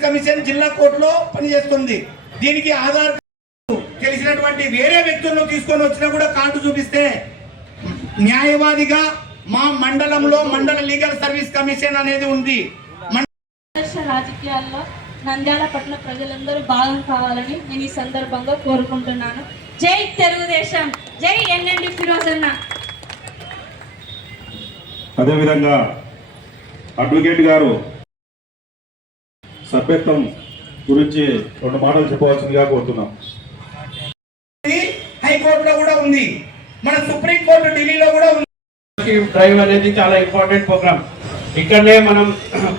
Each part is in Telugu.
సర్వీస్ కమిషన్ జిల్లా కోర్టులో పనిచేస్తుంది. దీనికి ఆధార్ తెలిసినటువంటి వేరే వ్యక్తులను తీసుకొని వచ్చినా కూడా కార్డు చూపిస్తే న్యాయవాదిగా మా మండలంలో మండల లీగల్ సర్వీస్ కమిషన్ అనేది ఉంది. రాజకీయాల్లో నంద్యాల పట్టణ ప్రజలందరూ భాగం కావాలని నేను ఈ సందర్భంగా కోరుకుంటున్నాను. జై తెలుగుదేశం, జై ఎన్ఎండి ఫిరోజ్ అన్న. అదేవిధంగా అడ్వకేట్ గారు సభ్యత్వం గురించి 2 మాటలు చెప్పవలసిందిగా కోరుతున్నాం. హైకోర్టులో కూడా ఉంది, మన సుప్రీం కోర్టు ఢిల్లీలో కూడా ఉంది. డ్రైవ్ అనేది చాలా ఇంపార్టెంట్ ప్రోగ్రామ్. ఇక్కడనే మనం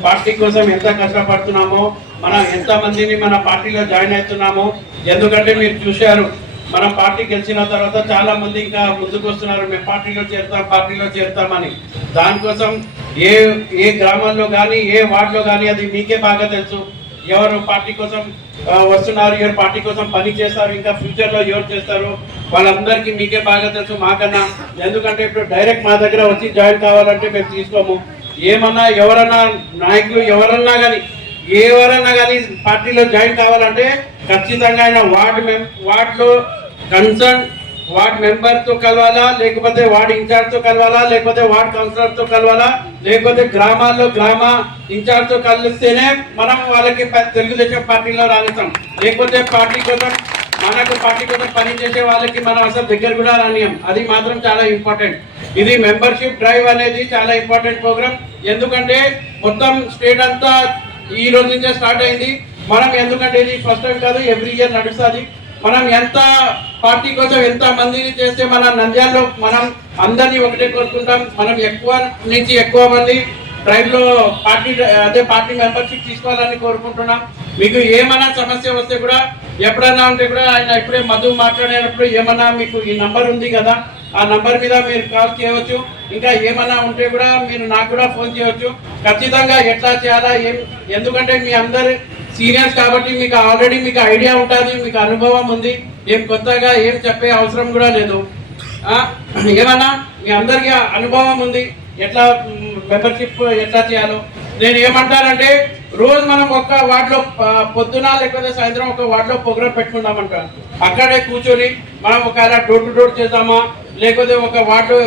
పార్టీ కోసం ఎంత కష్టపడుతున్నామో, మనం ఎంత మందిని మన పార్టీలో జాయిన్ అవుతున్నామో. ఎందుకంటే మీరు చూశారు, మన పార్టీ గెలిచిన తర్వాత చాలా మంది ఇంకా ముందుకు వస్తున్నారు, మేము పార్టీలో చేరుతామని. దానికోసం ఏ గ్రామాల్లో కానీ ఏ వార్డులో కానీ అది మీకే బాగా తెలుసు. ఎవరు పార్టీ కోసం వస్తున్నారు, ఎవరు పార్టీ కోసం పని చేస్తారు, ఇంకా ఫ్యూచర్లో ఎవరు చేస్తారు, వాళ్ళందరికీ మీకే బాగా తెలుసు మాకన్నా. ఎందుకంటే ఇప్పుడు డైరెక్ట్ మా దగ్గర వచ్చి జాయిన్ కావాలంటే మేము తీసుకోము. ఏమన్నా ఎవరన్నా నాయకులు ఎవరన్నా కానీ పార్టీలో జాయిన్ కావాలంటే ఖచ్చితంగా ఆయన వార్డులో కన్సర్న్ వార్డ్ మెంబర్తో కలవాలా, లేకపోతే వార్డ్ ఇన్ఛార్జ్తో కలవాలా, లేకపోతే వార్డ్ కౌన్సిలర్తో కలవాలా, లేకపోతే గ్రామాల్లో గ్రామ ఇన్ఛార్జ్తో కలిస్తేనే మనం వాళ్ళకి తెలుగుదేశం పార్టీలో రానిస్తాం. లేకపోతే పార్టీ కోసం పనిచేసే వాళ్ళకి మనం అసలు దగ్గర కూడా రానియం. అది మాత్రం చాలా ఇంపార్టెంట్. ఇది మెంబర్షిప్ డ్రైవ్ అనేది చాలా ఇంపార్టెంట్ ప్రోగ్రామ్. ఎందుకంటే మొత్తం స్టేట్ అంతా ఈ రోజు నుంచే స్టార్ట్ అయింది. మనం ఎందుకంటే ఇది ఫస్ట్ టైం కాదు, ఎవ్రీ ఇయర్ నడుస్తుంది. మనం ఎంత పార్టీ కోసం ఎంత మందిని చేస్తే మన నంద్యాలలో మనం అందరినీ ఒకటే కోరుకుంటాం. మనం ఎక్కువ మంది డ్రైవ్ లో పార్టీ మెంబర్షిప్ తీసుకోవాలని కోరుకుంటున్నాం. మీకు ఏమైనా సమస్య వస్తే కూడా ఎప్పుడైనా ఉంటే కూడా ఆయన ఇప్పుడే మధు మాట్లాడేటప్పుడు ఏమన్నా మీకు ఈ నంబర్ ఉంది కదా, ఆ నంబర్ మీద మీరు కాల్ చేయవచ్చు. ఇంకా ఏమన్నా ఉంటే కూడా మీరు నాకు కూడా ఫోన్ చేయవచ్చు. ఖచ్చితంగా ఎట్లా చేయాలా ఎందుకంటే మీ అందరు సీనియర్స్ కాబట్టి మీకు ఆల్రెడీ ఐడియా ఉంటుంది, మీకు అనుభవం ఉంది. ఏం కొత్తగా ఏం చెప్పే అవసరం కూడా లేదు. ఏమన్నా మీ అందరికీ అనుభవం ఉంది ఎట్లా మెంబర్షిప్ ఎట్లా చేయాలో. నేను ఏమంటానంటే రోజు మనం ఒక వార్డులో పొద్దున లేకపోతే సాయంత్రం ఒక వార్డులో ప్రోగ్రామ్ పెట్టుకుందామంట. అక్కడే కూర్చొని మనం ఒకవేళ డోర్ టు డోర్ చేద్దామా, లేకపోతే ఒక వార్డు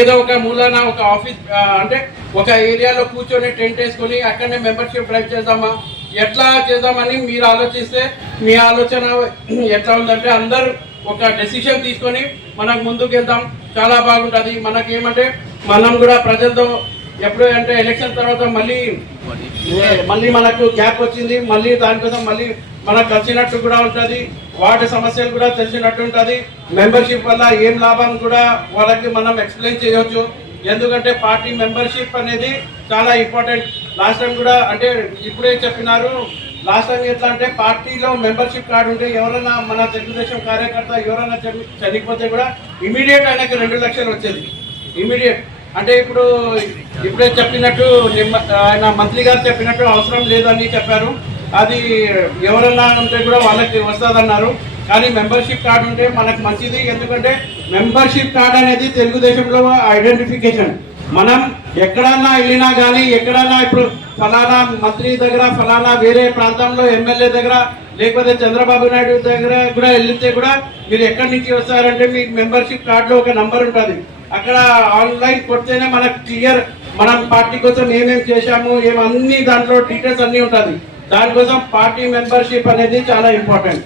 ఏదో ఒక మూలన ఒక ఆఫీస్ అంటే ఒక ఏరియాలో కూర్చొని టెంట్ వేసుకొని అక్కడనే మెంబర్షిప్ డ్రైవ్ చేద్దామా, ఎట్లా చేద్దామని మీరు ఆలోచిస్తే మీ ఆలోచన ఎట్లా ఉందంటే అందరూ ఒక డెసిషన్ తీసుకొని మనకు ముందుకు వెళ్దాం, చాలా బాగుంటుంది. మనకేమంటే మనం కూడా ప్రజలతో ఎప్పుడు అంటే ఎలక్షన్ తర్వాత మళ్ళీ మనకు గ్యాప్ వచ్చింది, మళ్ళీ దానికోసం మళ్ళీ మనకు కలిసినట్టు కూడా ఉంటుంది, వాటి సమస్యలు కూడా తెలిసినట్టు ఉంటుంది. మెంబర్షిప్ వల్ల ఏం లాభం కూడా వాళ్ళకి మనం ఎక్స్ప్లెయిన్ చేయవచ్చు. ఎందుకంటే పార్టీ మెంబర్షిప్ అనేది చాలా ఇంపార్టెంట్. లాస్ట్ టైం కూడా అంటే ఇప్పుడే చెప్పినారు, లాస్ట్ టైం ఎట్లా అంటే పార్టీలో మెంబర్షిప్ కార్డు ఉంటే ఎవరైనా మన తెలుగుదేశం కార్యకర్త ఎవరైనా చనిపోతే కూడా ఇమీడియట్ ఆయనకి 2 లక్షలు వచ్చేది ఇమీడియట్. అంటే ఇప్పుడే చెప్పినట్టు ఆయన మంత్రి గారు చెప్పినట్టు అవసరం లేదని చెప్పారు. అది ఎవరన్నా ఉంటే కూడా వాళ్ళకి వస్తుందన్నారు. కానీ మెంబర్షిప్ కార్డు ఉంటే మనకు మంచిది. ఎందుకంటే మెంబర్షిప్ కార్డు అనేది తెలుగుదేశంలో ఐడెంటిఫికేషన్. మనం ఎక్కడన్నా వెళ్ళినా కానీ ఎక్కడన్నా ఇప్పుడు ఫలానా మంత్రి దగ్గర, ఫలానా వేరే ప్రాంతంలో ఎమ్మెల్యే దగ్గర, లేకపోతే చంద్రబాబు నాయుడు దగ్గర కూడా వెళ్తే కూడా మీరు ఎక్కడి నుంచి వస్తారంటే మీ మెంబర్షిప్ కార్డులో ఒక నంబర్ ఉంటుంది. అక్కడ ఆన్లైన్ కొడితేనే మనకు క్లియర్ మనం పార్టీ కోసం ఏమేమి చేశాము అన్ని దాంట్లో డీటెయిల్స్ అన్నీ ఉంటుంది. దానికోసం పార్టీ మెంబర్షిప్ అనేది చాలా ఇంపార్టెంట్.